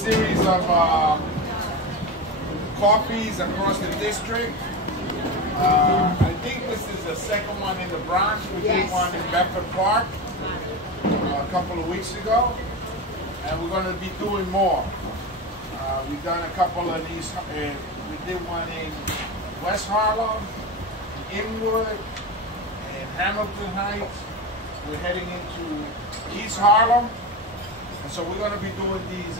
series of coffees across the district. I think this is the second one in the Bronx. We did one in Bedford Park a couple of weeks ago, and we're going to be doing more. We've done a couple of these. We did one in West Harlem, Inwood, and Hamilton Heights. We're heading into East Harlem, and so we're going to be doing these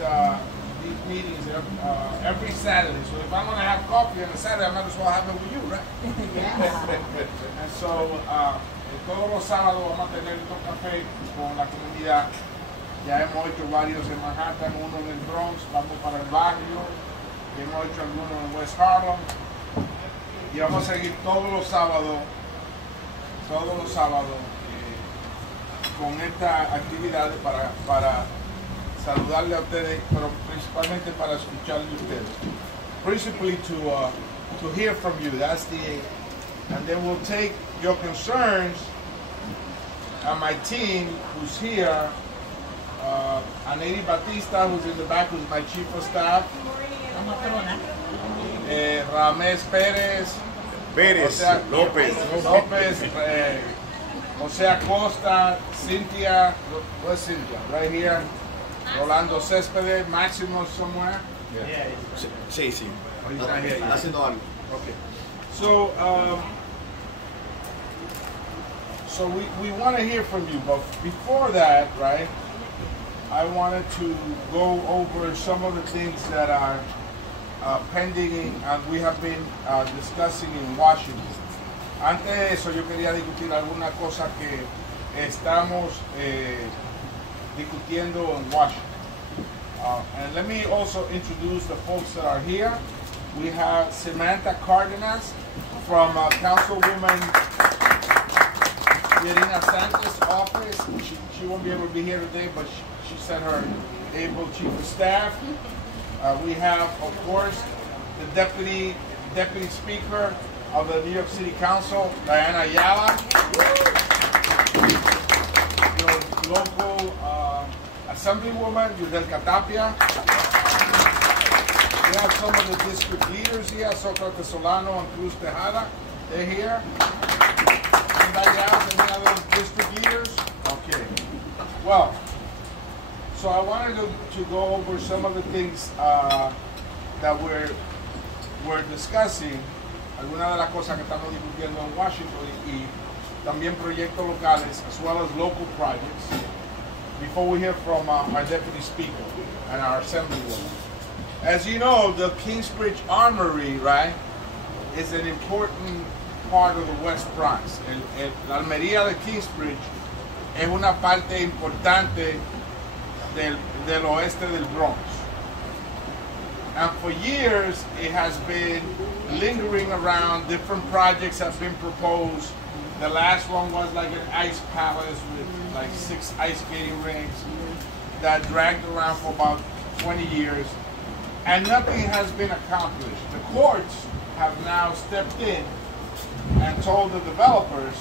meetings every Saturday. So if I'm going to have coffee on a Saturday, I might as well have it with you, right? And so todos los sábados vamos a tener estos cafés con la comunidad. Ya hemos hecho varios en Manhattan, uno en el Bronx, vamos para el barrio, y hemos hecho algunos en West Harlem. Y vamos a seguir todos los sábados con esta actividad para saludarle a ustedes, pero principalmente para escucharle a ustedes. Principally to hear from you, that's and then we'll take your concerns, and my team who's here, Aneri Batista, who's in the back, who's my chief of staff, Ramés Pérez, López, Jose Acosta, Cynthia, where's Cynthia? Right here. Rolando Céspedes, Máximo somewhere? Yeah. Sí. Haciendo algo. Okay. So we want to hear from you, but before that, right, I wanted to go over some of the things that are pending and we have been discussing in Washington. Antes de eso, yo quería discutir alguna cosa que estamos discutiendo en Washington. And let me also introduce the folks that are here. We have Samantha Cardenas from Councilwoman Irina Santos' office. She won't be able to be here today, but she sent her able chief of staff. We have, of course, the deputy speaker of the New York City Council, Diana Ayala. Your local Assemblywoman, Yudelka Tapia. We have some of the district leaders here, Socrates Solano and Cruz Tejada. They're here. Anybody else? Any other district leaders? Okay. Well, so I wanted to go over some of the things that we're discussing. Algunas de las cosas que estamos discutiendo en Washington y también proyectos locales, as well as local projects, before we hear from our deputy speaker and our assemblywoman. As you know, the Kingsbridge Armory, right, is an important part of the West Bronx. La Almería de Kingsbridge es una parte importante del oeste del Bronx. And for years, it has been lingering around. Different projects have been proposed. The last one was like an ice palace with like 6 ice skating rinks that dragged around for about 20 years. And nothing has been accomplished. The courts have now stepped in and told the developers,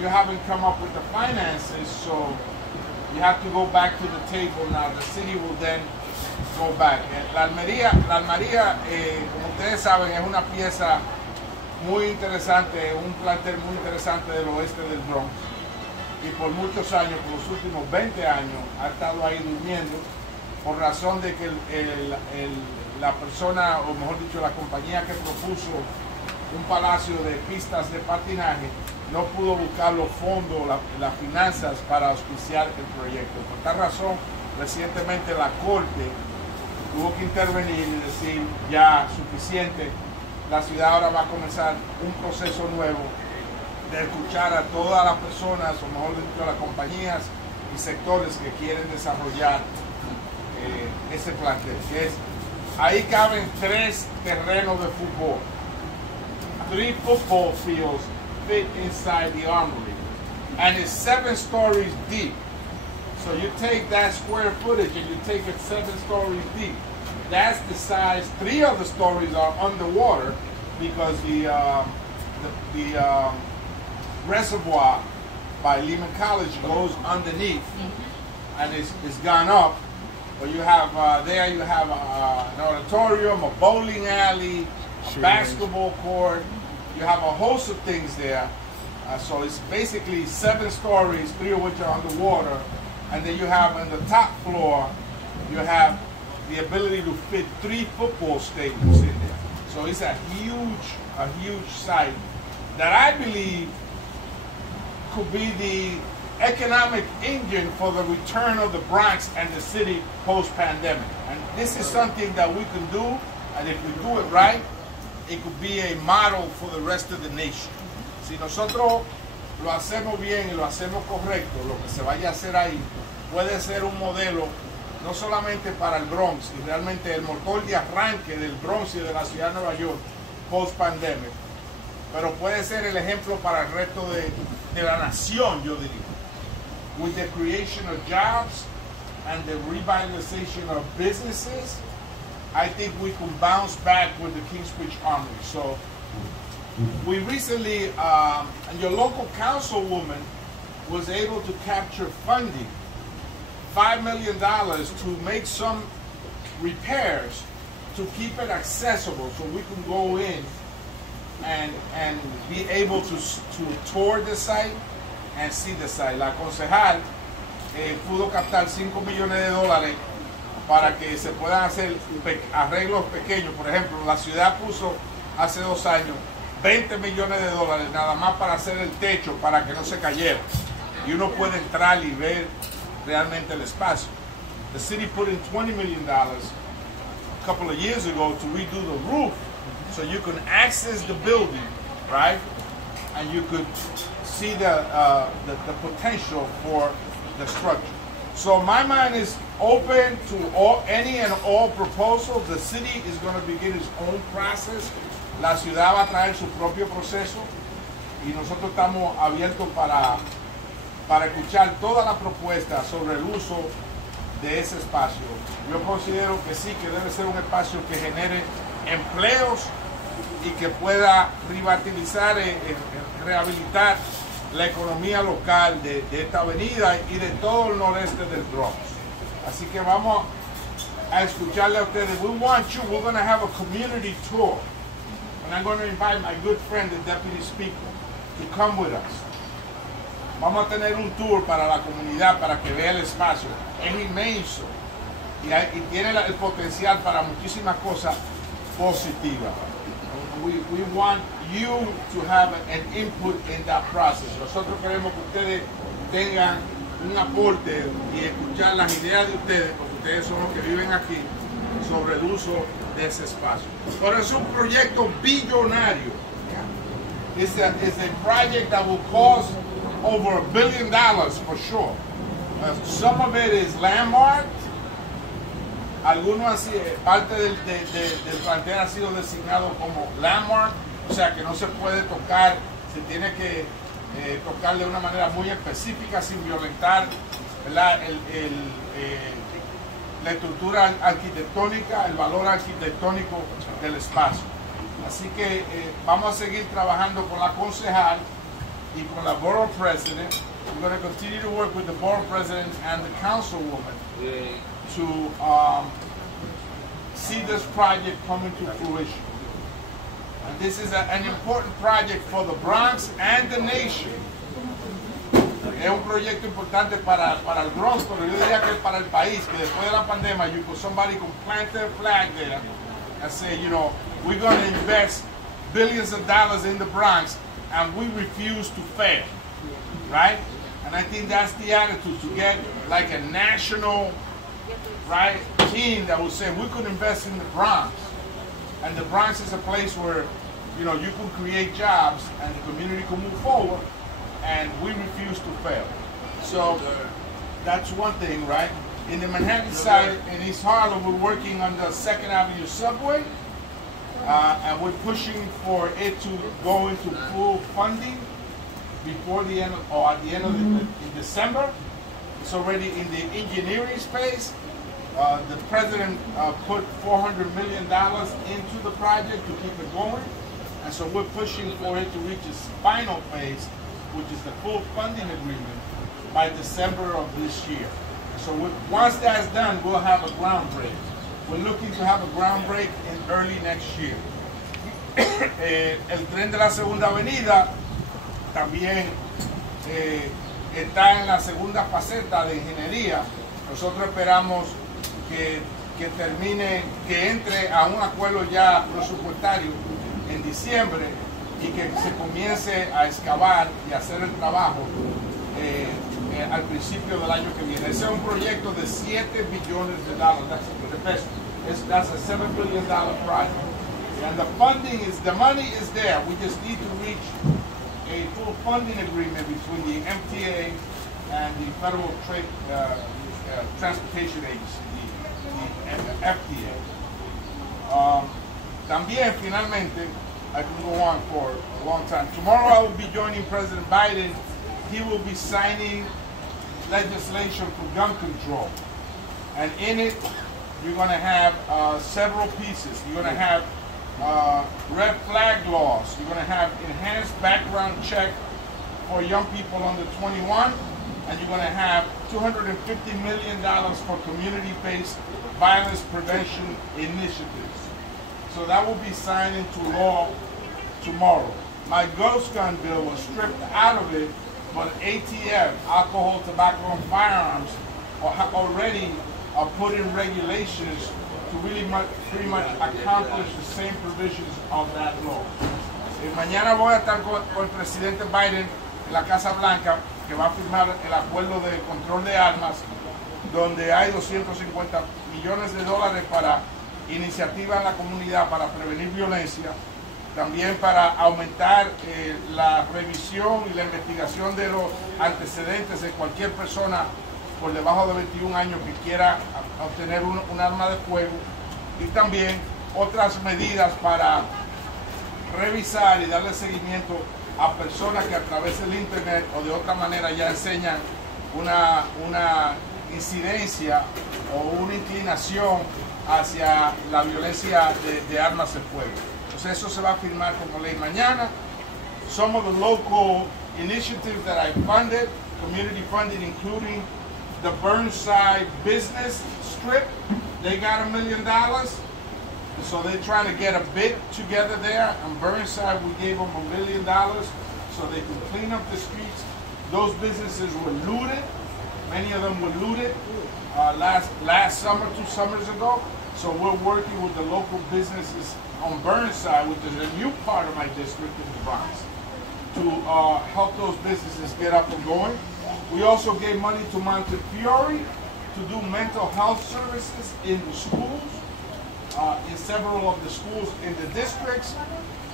you haven't come up with the finances, so you have to go back to the table now. The city will then go back. La Almería, como ustedes saben, es una pieza muy interesante, un plantel muy interesante del oeste del Bronx. Y por muchos años, por los últimos 20 años, ha estado ahí durmiendo por razón de que la persona, o mejor dicho, la compañía que propuso un palacio de pistas de patinaje no pudo buscar los fondos, las finanzas para auspiciar el proyecto. Por tal razón, recientemente la Corte tuvo que intervenir y decir ya suficiente. La ciudad ahora va a comenzar un proceso nuevo de escuchar a todas las personas, o mejor dicho, a las compañías y sectores que quieren desarrollar ese plantel. Que es, ahí caben 3 terrenos de fútbol. 3 football fields fit inside the armory, and it's 7 stories deep. So you take that square footage and you take it 7 stories deep. That's the size. 3 of the stories are underwater because the reservoir by Lehman College goes underneath and it's gone up. But you have there you have an auditorium, a bowling alley, a basketball court. You have a host of things there. So it's basically 7 stories, 3 of which are underwater. And then you have on the top floor, you have the ability to fit 3 football stadiums in there. So it's a huge site that I believe could be the economic engine for the return of the Bronx and the city post-pandemic. And this is something that we can do, and if we do it right, it could be a model for the rest of the nation. Si nosotros lo hacemos bien y lo hacemos correcto, lo que se vaya a hacer ahí puede ser un modelo no solamente para el Bronx, y realmente el motor de arranque del Bronx y de la ciudad de Nueva York post-pandemic, pero puede ser el ejemplo para el resto de la nación, yo diría. With the creation of jobs and the revitalization of businesses, I think we can bounce back with the Kingsbridge Armory. So we recently, and your local councilwoman was able to capture funding, $5 million to make some repairs to keep it accessible so we can go in and be able to tour the site and see the site. La concejal pudo captar $5 millones para que se puedan hacer arreglos pequeños. Por ejemplo, la ciudad puso hace 2 años $20 millones nada más para hacer el techo para que no se cayera. Y uno puede entrar y ver realmente el espacio. The city put in $20 million a couple of years ago to redo the roof so you can access the building, right? And you could see the potential for the structure. So my mind is open to any and all proposals. The city is going to begin its own process. La ciudad va a traer su propio proceso y nosotros estamos abiertos para escuchar toda la propuesta sobre el uso de ese espacio. Yo considero que sí, que debe ser un espacio que genere empleos y que pueda revitalizar, rehabilitar la economía local de esta avenida y de todo el noreste del Bronx. Así que vamos a escucharle a ustedes. We want you, we're going to have a community tour. And I'm going to invite my good friend, the Deputy Speaker, to come with us. Vamos a tener un tour para la comunidad, para que vea el espacio. Es inmenso y tiene el potencial para muchísimas cosas positivas. We want you to have an input in that process. Nosotros queremos que ustedes tengan un aporte y escuchar las ideas de ustedes, porque ustedes son los que viven aquí, sobre el uso de ese espacio. Pero es un proyecto billonario. It's a project that will cost over $1 billion for sure. Some of it is landmarked. Algunos así, parte del plantel ha sido designado como landmark, o sea que no se puede tocar, se tiene que tocar de una manera muy específica sin violentar la estructura arquitectónica, el valor arquitectónico del espacio. Así que vamos a seguir trabajando con la concejal y con la borough president. We're going to continue to work with the borough president and the councilwoman to see this project coming to fruition. And this is an important project for the Bronx and the nation. Es un proyecto importante para el Bronx, pero yo diría que para el país, que después de la pandemia, somebody could plant their flag there and say, you know, we're going to invest billions of dollars in the Bronx and we refuse to fail, right? And I think that's the attitude, to get like a national, right, team that will say we could invest in the Bronx. And the Bronx is a place where, you know, you can create jobs and the community can move forward, and we refuse to fail. So that's one thing, right? In the Manhattan side, in East Harlem, we're working on the 2nd Avenue subway, and we're pushing for it to go into full funding before the end of, or at the end of in December. It's already in the engineering space. The president put $400 million into the project to keep it going. And so we're pushing for it to reach its final phase, which is the full funding agreement, by December of this year. So once that's done, we'll have a ground break. We're looking to have a ground break in early next year. El tren de la Segunda Avenida también está en la segunda faceta de ingeniería. Nosotros esperamos que termine, que entre a un acuerdo ya presupuestario en diciembre y que se comience a excavar y hacer el trabajo al principio del año que viene. Ese es un proyecto de $7 billones de pesos. That's a $7 billion project. And the money is there. We just need to reach a full funding agreement between the MTA and the Federal Transportation Agency, the FTA. También, finalmente, I can go on for a long time. Tomorrow I will be joining President Biden. He will be signing legislation for gun control. And in it, you're going to have several pieces. You're going to have red flag laws. You're going to have enhanced background check for young people under 21. And you're going to have $250 million for community-based violence prevention initiatives. So that will be signed into law tomorrow. My ghost gun bill was stripped out of it, but ATF, alcohol, tobacco, and firearms, have already put in regulations to really pretty much accomplish the same provisions of that law. Mañana voy a estar con el presidente Biden en la Casa Blanca, que va a firmar el acuerdo de control de armas, donde hay $250 millones para iniciativas en la comunidad para prevenir violencia, también para aumentar la revisión y la investigación de los antecedentes de cualquier persona por debajo de 21 años que quiera obtener un arma de fuego, y también otras medidas para revisar y darle seguimiento a personas que a través del internet o de otra manera ya enseñan una incidencia o una inclinación hacia la violencia de armas de fuego. Entonces eso se va a firmar como ley mañana. Some of the local initiatives that I funded, community funded, including the Burnside business strip, they got $1 million. So they're trying to get a bid together there. On Burnside, we gave them $1 million so they can clean up the streets. Those businesses were looted. Many of them were looted last summer, 2 summers ago. So we're working with the local businesses on Burnside, which is a new part of my district in the Bronx, to help those businesses get up and going. We also gave money to Montefiore to do mental health services in the schools, in several of the schools in the districts.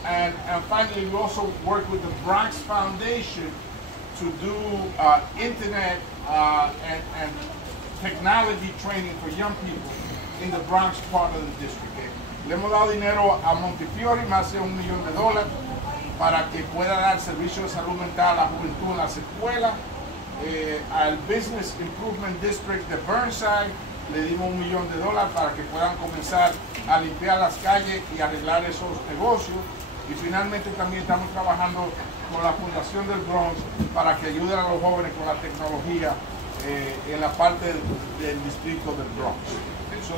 And finally, we also work with the Bronx Foundation to do internet and technology training for young people in the Bronx part of the district. Le hemos dado dinero a Montefiore, más de $1 millón, para que pueda dar servicios de salud mental a la juventud en las escuelas. Al Business Improvement District de Burnside le dimos $1 millón para que puedan comenzar a limpiar las calles y arreglar esos negocios. Y finalmente también estamos trabajando con la Fundación del Bronx para que ayuden a los jóvenes con la tecnología en la parte del distrito del Bronx. So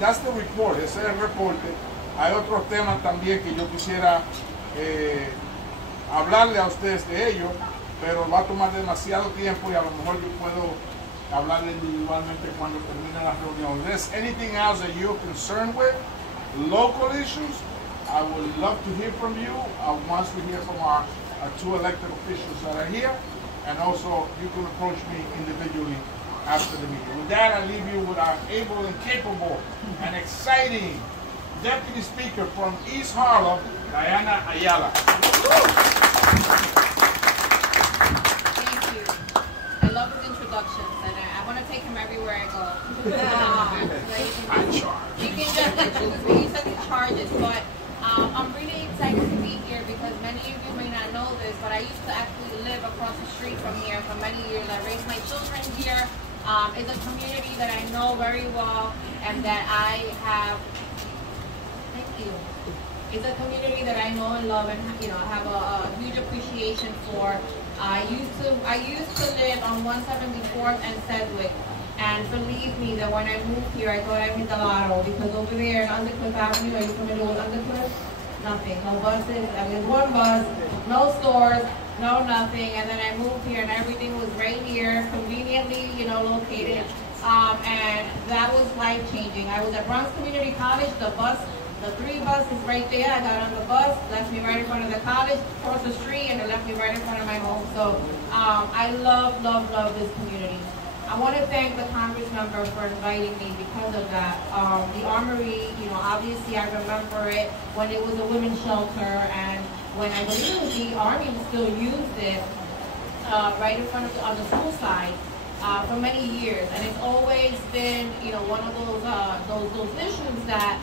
that's the report, ese es el reporte. Hay otros temas también que yo quisiera hablarle a ustedes de ellos, pero va a tomar demasiado tiempo y a lo mejor yo puedo hablarle individualmente cuando termine la reunión. If there's anything else that you're concerned with, local issues, I would love to hear from you once we hear from our 2 elected officials that are here, and also you can approach me individually after the meeting. With that, I leave you with our able and capable and exciting Deputy Speaker from East Harlem, Diana Ayala. Thank you. I love his introductions, and I want to take him everywhere I go. You can just introduce me. He said he charges, but I'm really excited to be here because many of you may not know this, but I used to actually live across the street from here for many years. I raised my children here. It's a community that I know very well and that I have. Thank you. It's a community that I know and love, and have a huge appreciation for. I used to live on 174th and Sedgwick, And believe me that when I moved here, I thought I hit the lotto, because over there on Undercliff Avenue, are you familiar with Undercliff? Nothing, no buses, I mean one bus, no stores, no nothing. And then I moved here and everything was right here, conveniently, located. And that was life-changing. I was at Bronx Community College, the 3 buses right there. I got on the bus, left me right in front of the college, crossed the street, and it left me right in front of my home. So I love this community. I want to thank the Congress member for inviting me because of that. The Armory, obviously I remember it when it was a women's shelter, and when I believe it was the Army still used it right in front of on the school side for many years, and it's always been one of those issues that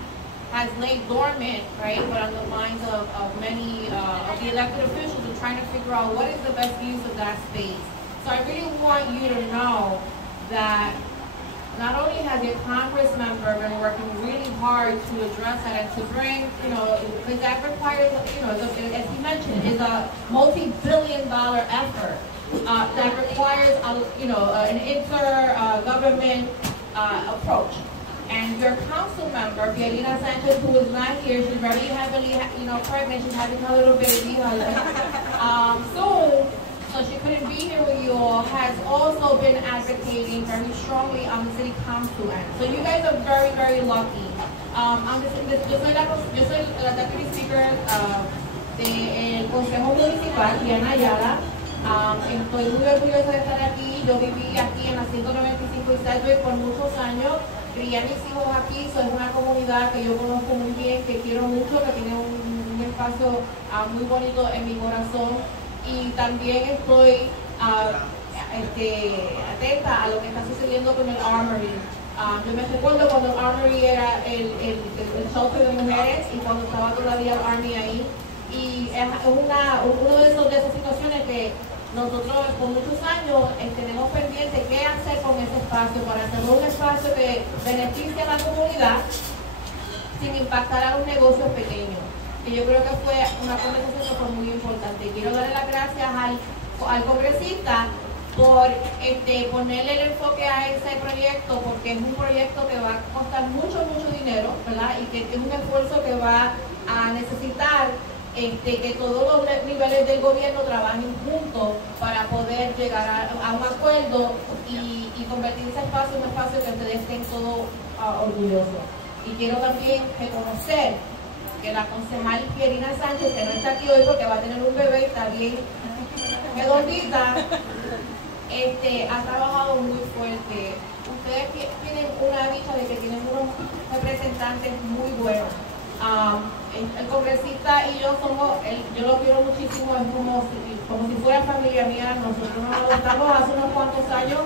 has laid dormant, right, but on the minds of many of the elected officials are trying to figure out what is the best use of that space. So I really want you to know that not only has your Congress member been working really hard to address that and to bring, because that requires, as he mentioned, is a multi-billion-dollar effort that requires, an inter-government approach. And your council member, Fiorina Sanchez, who is not here, she's very heavily, pregnant, she's having a little baby soon, so she couldn't be here with you all, has also been advocating very strongly on the city council end. So you guys are very, very lucky. Yo soy la deputy speaker del Consejo Municipal, Diana Ayala. Estoy muy orgullosa de estar aquí. Yo viví aquí en la 195 y Sedgwick por muchos años. Crié a mis hijos aquí. Soy una comunidad que yo conozco muy bien, que quiero mucho, que tiene un espacio muy bonito en mi corazón. Y también estoy atenta a lo que está sucediendo con el Armory. Yo me recuerdo cuando el Armory era el shelter de mujeres y cuando estaba todavía el Army ahí. Y es uno de esas situaciones que nosotros por muchos años tenemos pendiente qué hacer con ese espacio para hacer un espacio que beneficie a la comunidad sin impactar a los negocios pequeños. Que yo creo que fue una conversación que fue muy importante. Quiero darle las gracias al congresista por ponerle el enfoque a ese proyecto, porque es un proyecto que va a costar mucho dinero, ¿verdad? Y que es un esfuerzo que va a necesitar que todos los niveles del gobierno trabajen juntos para poder llegar a un acuerdo y convertir ese espacio en un espacio que ustedes estén todos orgullosos. Y quiero también reconocer que la concejal Fiorina Sánchez, que no está aquí hoy porque va a tener un bebé, está bien redondita, ha trabajado muy fuerte. Ustedes tienen una dicha de que tienen unos representantes muy buenos. El congresista y yo yo lo quiero muchísimo, es como si fuera familia mía. Nosotros nos adoptamos hace unos cuantos años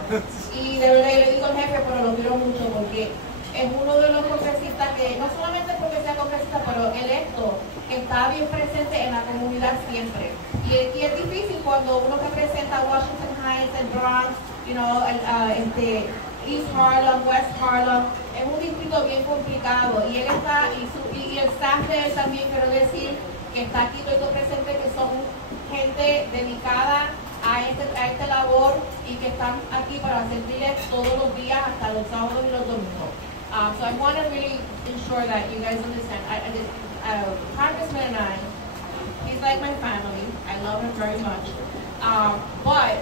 y de verdad yo le digo al jefe, pero lo quiero mucho porque es uno de los congresistas que, no solamente porque sea congresista, pero electo, que está bien presente en la comunidad siempre. Y es difícil cuando uno representa a Washington Heights, el Bronx, East Harlem, West Harlem, es un distrito bien complicado. Y él está, y el staff de él también, quiero decir, que está aquí todo presente, que son gente dedicada a esta labor y que están aquí para servirles todos los días, hasta los sábados y los domingos. So I want to really ensure that you guys understand. Congressman and I, he's like my family. I love him very much. But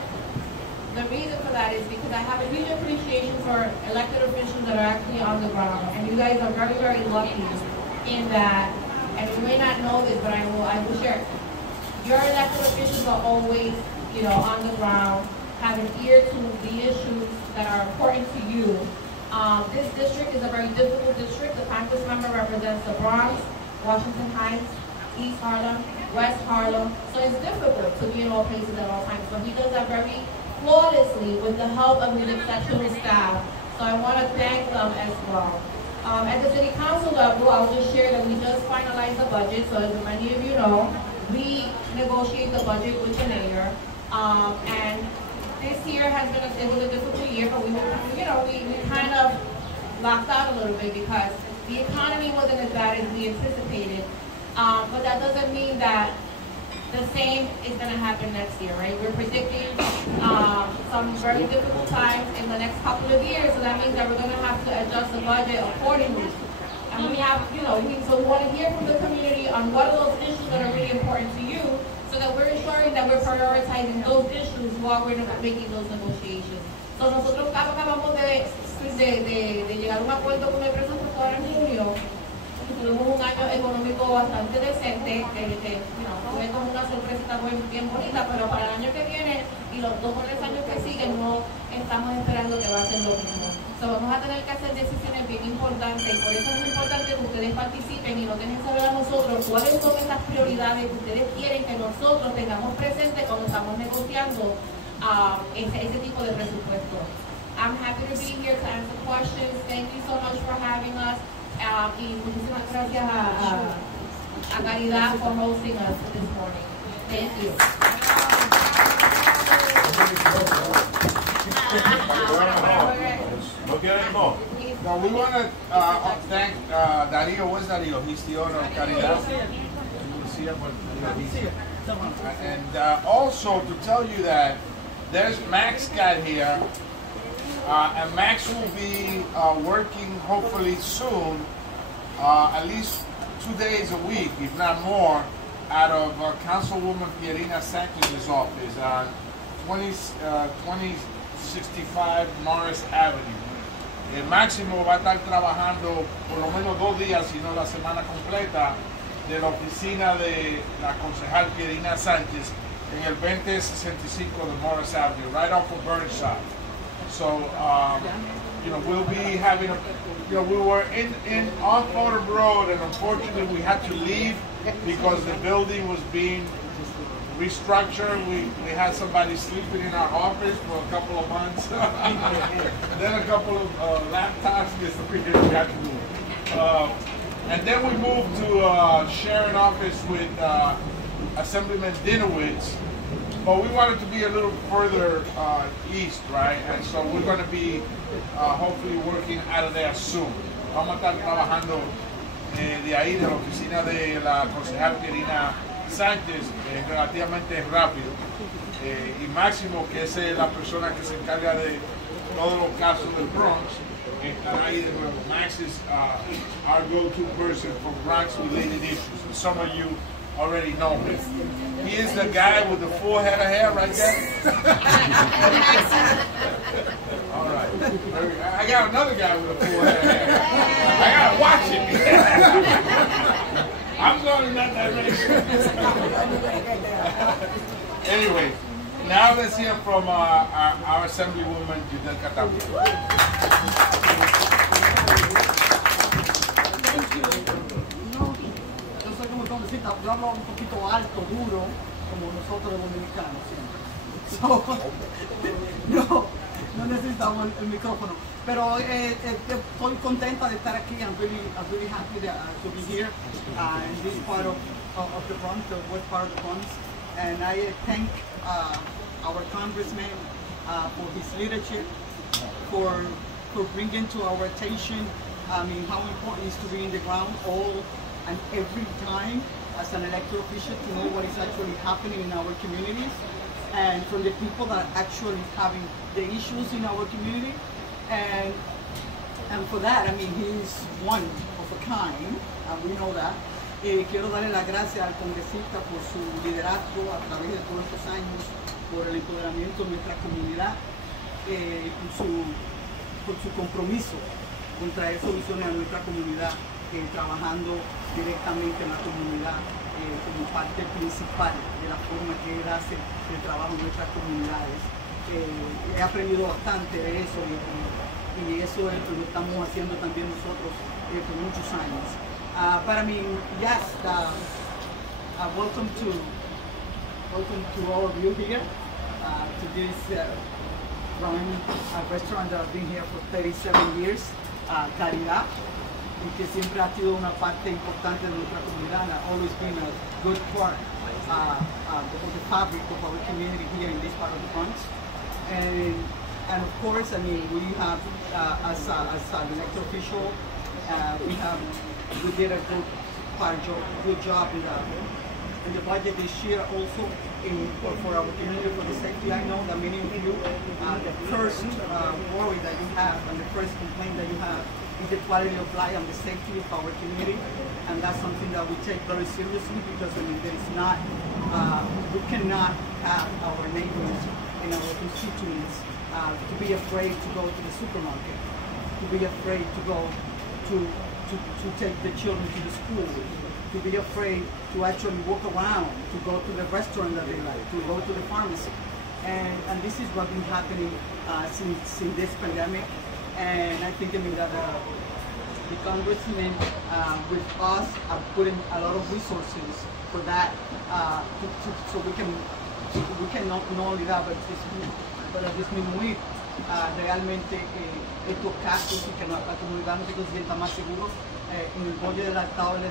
the reason for that is because I have a huge appreciation for elected officials that are actually on the ground. And you guys are very, very lucky in that. And you may not know this, but I will share. Your elected officials are always, on the ground, have an ear to the issues that are important to you. This district is a very difficult district. The Congress member represents the Bronx, Washington Heights, East Harlem, West Harlem. So it's difficult to be in all places at all times. But he does that very flawlessly with the help of his exceptional staff. So I want to thank them as well. At the City Council level, I'll just share that we just finalized the budget. So as many of you know, we negotiate the budget with the mayor. And this year it was a difficult year, but we kind of locked out a little bit because the economy wasn't as bad as we anticipated. But that doesn't mean that the same is going to happen next year, right? We're predicting some very difficult times in the next couple of years, so that means that we're going to have to adjust the budget accordingly. And we have, so we want to hear from the community on what are those issues that are really important to you, so that we're ensuring that we're prioritizing those issues while we're making those negotiations. So nosotros acabamos de llegar a un acuerdo con el presupuesto ahora en junio. Tuvimos un año económico bastante decente, fue como una sorpresa bien bonita, pero para el año que viene y los 2 o 3 años que siguen no estamos esperando que va a ser lo mismo. Vamos a tener que hacer decisiones bien importantes y por eso es muy importante que ustedes participen y nos dejen saber a nosotros cuáles son esas prioridades que ustedes quieren que nosotros tengamos presente cuando estamos negociando ese tipo de presupuesto. I'm happy to be here to answer questions. Thank you so much for having us. Y muchísimas gracias a Caridad for hosting us this morning. Thank you. No, we want to thank Darío. Where's Darío? He's the owner of Caridad. And also to tell you that there's Max got here. And Max will be working hopefully soon, at least 2 days a week, if not more, out of Councilwoman Pierina Sanchez's office on 2065 Morris Avenue. El Máximo va a estar trabajando por lo menos 2 días, si no la semana completa, de la oficina de la concejal Pierina Sánchez en el 2065 de Morris Avenue, right off of Burnside. So, we'll be having we were on Fordham Road, and unfortunately we had to leave because the building was being restructured. We had somebody sleeping in our office for a couple of months. Then a couple of laptops, we had to move. And then we moved to share an office with Assemblyman Dinowitz. But we wanted to be a little further east, right? And so we're going to be hopefully working out of there soon. Vamos a estar trabajando de ahí, de la oficina de la concejal Pierina Sánchez, relativamente rápido. Y Máximo, que es la persona que se encarga de todos los casos del Bronx, estará ahí de nuevo. Max is our go-to person for Bronx-related issues. And some of you already know him. He is the guy with the full head of hair right there. All right. I got another guy with a full head of hair. I gotta watch him. I'm going in that direction. Anyway, now let's hear from our Assemblywoman, Judel Catapia. Yo hablo un poquito alto, duro, como nosotros los dominicanos siempre. No necesitamos el micrófono. Pero estoy contenta de estar aquí. I'm really happy to be here in this part of the Bronx, the west part of the Bronx. And I thank our congressman for his leadership, for bringing to our attention, how important it is to be in the ground all and every time as an elected official to know what is actually happening in our communities and from the people that are actually having the issues in our community. And for that, he's one of a kind, and we know that. Quiero darle las gracias al congresista por su liderazgo a través de todos estos años, por el empoderamiento de nuestra comunidad, por su compromiso con traer soluciones a nuestra comunidad, trabajando directamente en la comunidad como parte principal de la forma que él hace el trabajo en nuestras comunidades. He aprendido bastante de eso y eso lo estamos haciendo también nosotros por muchos años. But yes, welcome to all of you here to this restaurant that I've been here for 37 years, Caridad, y que siempre ha sido una parte importante de nuestra comunidad, and always been a good part of the fabric of our community here in this part of the Bronx. And of course, we have, as an elected official, we did a good job in the budget this year also for our community, for the safety. I know that many of you, the first worry that you have and the first complaint that you have is the quality of life and the safety of our community, and that's something that we take very seriously because I mean, there's not, we cannot have our neighbors and our constituents to be afraid to go to the supermarket, to be afraid to go to take the children to the school, to be afraid to actually walk around, to go to the restaurant that they like, to go to the pharmacy. And this is what's been happening since this pandemic. And I think that the congressmen with us are putting a lot of resources for that, so we can not only that, but disminuir realmente estos casos y que la comunidad no se sienta más seguro. En el budget del Estado de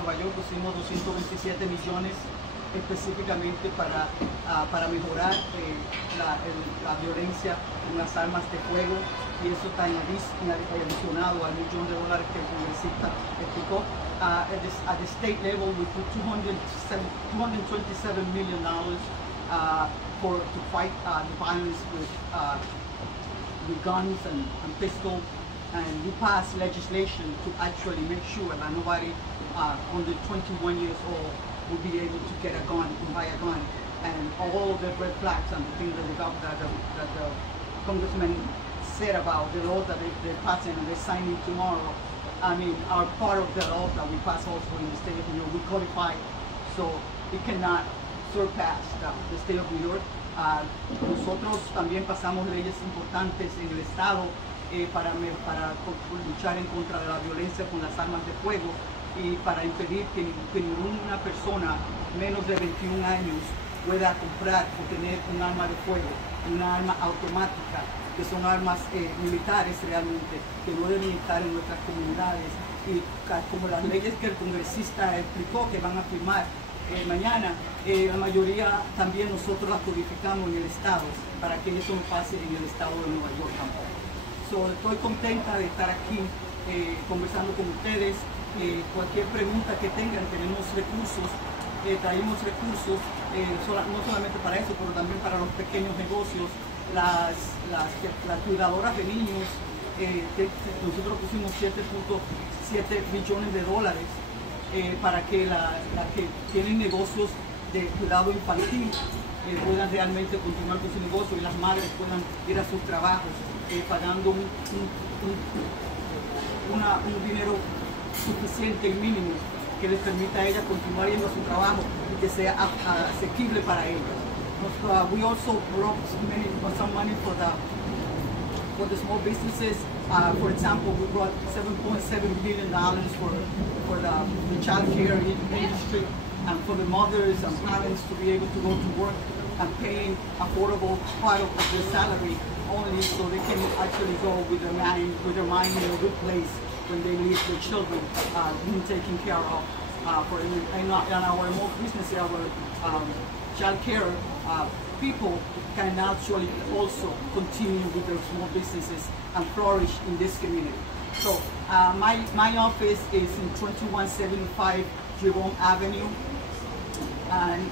Nueva York pusimos 227 millones específicamente para mejorar la violencia con las armas de fuego, y eso está adicionado al $1 millón que el congresista explicó. At the state level, we put $227 million to fight the violence with guns and pistols. And we passed legislation to actually make sure that nobody under 21 years old will be able to get a gun and buy a gun. And all the red flags and the things that the congressman said about the law that they're passing and they're signing tomorrow, I mean, are part of the law that we pass also in the state of New York. We codify, so it cannot surpass the state of New York. Nosotros también pasamos leyes importantes en el estado para luchar en contra de la violencia con las armas de fuego y para impedir que ninguna persona menos de 21 años pueda comprar o tener un arma de fuego, una arma automática, que son armas militares realmente, que no deben estar en nuestras comunidades. Y como las leyes que el congresista explicó que van a firmar mañana, la mayoría también nosotros las codificamos en el estado para que eso no pase en el estado de Nueva York tampoco. Estoy contenta de estar aquí conversando con ustedes. Cualquier pregunta que tengan, tenemos recursos, traemos recursos, no solamente para eso, pero también para los pequeños negocios, las cuidadoras de niños. Nosotros pusimos $7.7 billones para que las que tienen negocios de cuidado infantil puedan realmente continuar con su negocio y las madres puedan ir a sus trabajos pagando un dinero suficiente y mínimo que les permita a ella continuar yendo a su trabajo y que sea asequible para ellas. We also brought some money for the small businesses. For example, we brought $7.7 billion for the child care industry and for the mothers and parents to be able to go to work and paying affordable part of their salary only so they can actually go with their mind in a good place when they leave their children being taken care of. And our small businesses, our child care people can actually also continue with their small businesses and flourish in this community. So my office is in 2175 Jerome Avenue, and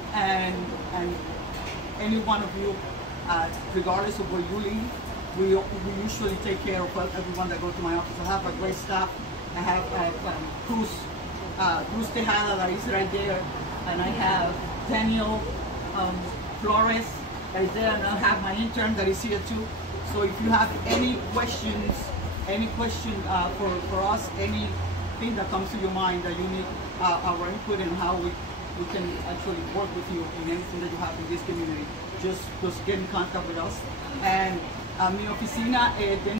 any one of you, regardless of where you live, we usually take care of everyone that goes to my office. I have a great staff. I have Cruz Tejada that is right there, and I have Daniel Flores that is there, and I have my intern that is here too. So if you have any question for us, anything that comes to your mind that you need our input and how we can actually work with you in anything that you have in this community, just get in contact with us. And mi oficina